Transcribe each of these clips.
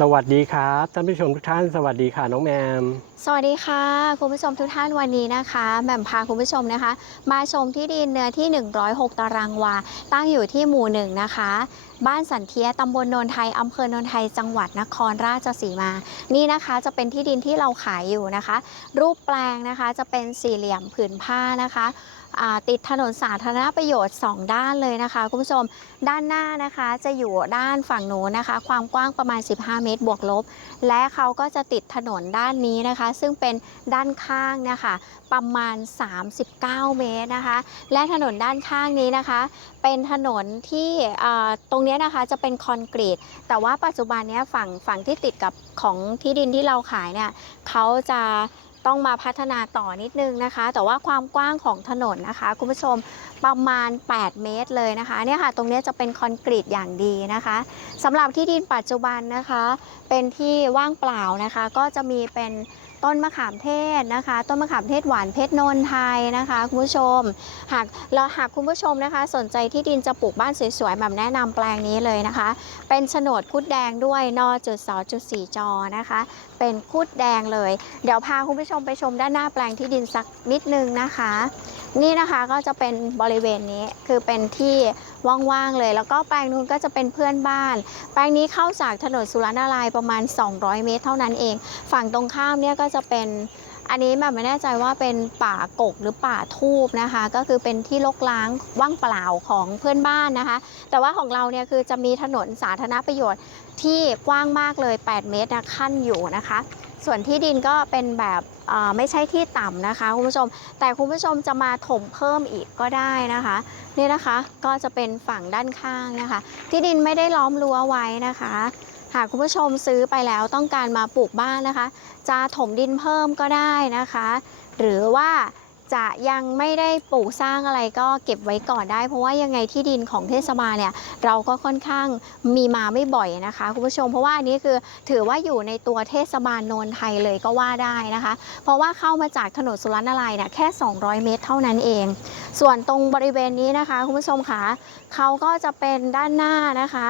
สวัสดีครับท่านผู้ชมทุกท่าน สวัสดีค่ะน้องแมม สวัสดีค่ะ คุณผู้ชมทุกท่านวันนี้นะคะแหม่มพาคุณผู้ชมนะคะ มาชมที่ดินเนื้อที่ 106 ตารางวา ตั้งอยู่ที่หมู่หนึ่งนะคะ บ้านสันเทียตำบลโนนไทยอำเภอโนนไทยจังหวัดนครราชสีมา นี่นะคะจะเป็นที่ดินที่เราขายอยู่นะคะ รูปแปลงนะคะจะเป็นสี่เหลี่ยมผืนผ้านะคะติดถนนสาธารณประโยชน์ 2 ด้านเลยนะคะ คุณผู้ชมด้านหน้านะคะจะอยู่ด้านฝั่งโน้นนะคะ ความกว้างประมาณ 15 เมตรบวกลบ และเขาก็จะติดถนนด้านนี้นะคะซึ่งเป็นด้านข้างนะคะประมาณ 39 เมตรนะคะ และถนนด้านข้างนี้นะคะ เป็นถนนที่ตรงนี้นะคะจะเป็นคอนกรีต แต่ว่าปัจจุบันนี้ฝั่งฝั่งที่ติดกับของที่ดินที่เราขายเนี่ยเขาจะต้องมาพัฒนาต่อนิดนึงนะคะ แต่ว่าความกว้างของถนนนะคะ คุณผู้ชมประมาณ 8 เมตรเลยนะคะเนี่ยค่ะตรงนี้จะเป็นคอนกรีตอย่างดีนะคะสำหรับที่ดินปัจจุบันนะคะ เป็นที่ว่างเปล่านะคะ ก็จะมีเป็น ต้นมะขามเทศนะคะ ต้นมะขามเทศหวานเพชรโนนไทยนะคะคุณผู้ชม หากเราหากคุณผู้ชมนะคะ สนใจที่ดินจะปลูกบ้านสวยๆแบบแนะนำแปลงนี้เลยนะคะ เป็นโฉนดคุดแดงด้วยนอจุดสอจุดสี่จอนะคะ เป็นคุดแดงเลย เดี๋ยวพาคุณผู้ชมไปชมด้านหน้าแปลงที่ดินสักนิดนึงนะคะ นี่นะคะก็จะเป็นบริเวณนี้คือเป็นที่ว่างๆเลย แล้วก็แปลงนู้นก็จะเป็นเพื่อนบ้าน แปลงนี้เข้าจากถนนสุรนารายประมาณ 200 เมตร เท่านั้นเอง ฝั่งตรงข้ามเนี่ยก็จะเป็นอันนี้แบบไม่แน่ใจว่าเป็นป่ากกหรือป่าทูบนะคะ ก็คือเป็นที่รกล้างว่างเปล่าของเพื่อนบ้านนะคะ แต่ว่าของเราเนี่ยคือจะมีถนนสาธารณประโยชน์ที่กว้างมากเลย 8 เมตรนะขั้นอยู่นะคะ ส่วนที่ดินก็เป็นแบบไม่ใช่ที่ต่ำนะคะคุณผู้ชม แต่คุณผู้ชมจะมาถมเพิ่มอีกก็ได้นะคะนี่นะคะก็จะเป็นฝั่งด้านข้างนะคะ ที่ดินไม่ได้ล้อมรั้วไว้นะคะ หากคุณผู้ชมซื้อไปแล้วต้องการมาปลูกบ้านนะคะ จะถมดินเพิ่มก็ได้นะคะ หรือว่า จะยังไม่ได้ปลูกสร้างอะไรก็เก็บไว้ก่อนได้ เพราะว่ายังไงที่ดินของเทศบาลเนี่ยเราก็ค่อนข้างมีมาไม่บ่อยนะคะคุณผู้ชมเพราะว่าอันนี้คือถือว่าอยู่ในตัวเทศบาลโนนไทยเลยก็ว่าได้นะคะ เพราะว่าเข้ามาจากถนนสุรนารายเนี่ยแค่ 200 เมตรเท่านั้นเอง ส่วนตรงบริเวณนี้นะคะคุณผู้ชมคะเขาก็จะเป็นด้านหน้านะคะ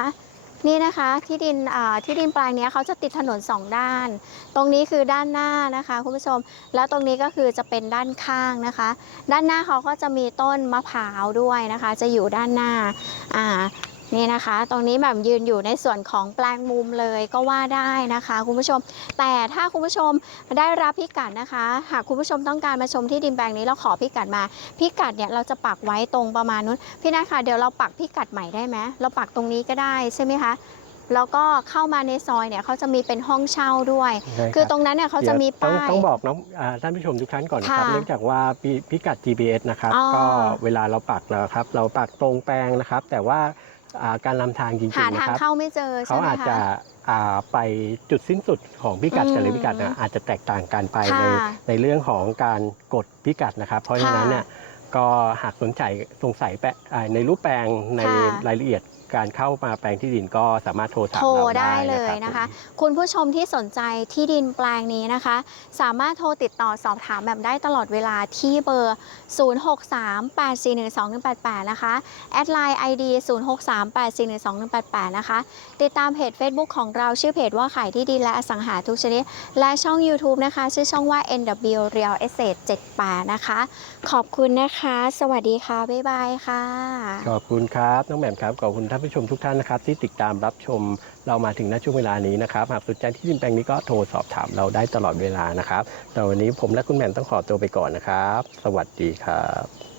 นี่นะคะที่ดินที่ดินแปลงนี้เขาจะติดถนนสองด้าน ตรงนี้คือด้านหน้านะคะคุณผู้ชม แล้วตรงนี้ก็คือจะเป็นด้านข้างนะคะ ด้านหน้าเขาก็จะมีต้นมะพร้าวด้วยนะคะ จะอยู่ด้านหน้าอ่า นี่นะคะ ตรงนี้แบบยืนอยู่ในส่วนของแปลงมุมเลยก็ว่าได้นะคะคุณผู้ชม แต่ถ้าคุณผู้ชมได้รับพิกัดนะคะ หากคุณผู้ชมต้องการมาชมที่ดินแปลงนี้เราขอพิกัดมา พิกัดเนี่ยเราจะปักไว้ตรงประมาณนู้น พี่นาคะเดี๋ยวเราปักพิกัดใหม่ได้ไหมเราปักตรงนี้ก็ได้ใช่ไหมคะแล้วก็เข้ามาในซอยเนี่ยเขาจะมีเป็นห้องเช่าด้วย คือตรงนั้นเนี่ยเขาจะมีต้องป้ายต้องบอกน้องอาท่านผู้ชมทุกท่านก่อนนะครับค่ะเนื่องจากว่าพิพิกัด GPS นะครับอ๋อก็เวลาเราปักแล้วครับ เราปักตรงแปลงนะครับ แต่ว่า อ่าการนำทางจริงหาๆนะทางครับ เข้าไม่เจอใช่เขาไหมอาจจะคะ อ่าไปจุดสิ้นสุดของพิกัดอืมกับหรือพิกัดนะอาจจะแตกต่างกันไปค่ะในในเรื่องของการกดพิกัดนะครับ เพราะฉะนั้นค่ะเนี่ยก็หากสนใจสงสัยแปะอ่าในรูปแปลงในค่ะ รายละเอียดการเข้ามาแปลงที่ดินก็สามารถโทรถามโทรเราได้ได้เลยนะนะครัคะบผมคุณผู้ชมที่สนใจที่ดินแปลงนี้นะคะ สามารถโทรติดต่อสอบถามแบบได้ตลอดเวลาที่เบอร์ 0638412188 นะคะ แอดไลน์ ID 0638412188 นะคะ ติดตามเพจ Facebook ของเราชื่อเพจว่าขายที่ดินและอสังหาทุกชนิด และช่อง YouTube นะคะ ชื่อช่องว่า NW Real Estate 78 นะคะ ขอบคุณนะคะ สวัสดีค่ะ บ๊ายบายค่ะ ขอบคุณครับ น้องแหม่มครับ ขอบคุณท่านผู้ชมทุกท่านนะครับที่ติดตามรับชมเรามาถึงณช่วงเวลานี้นะครับหากสนใจที่ดินแปลงนี้ก็โทรสอบถามเราได้ตลอดเวลานะครับแต่วันนี้ผมและคุณแหม่มต้องขอตัวไปก่อนนะครับ สวัสดีครับ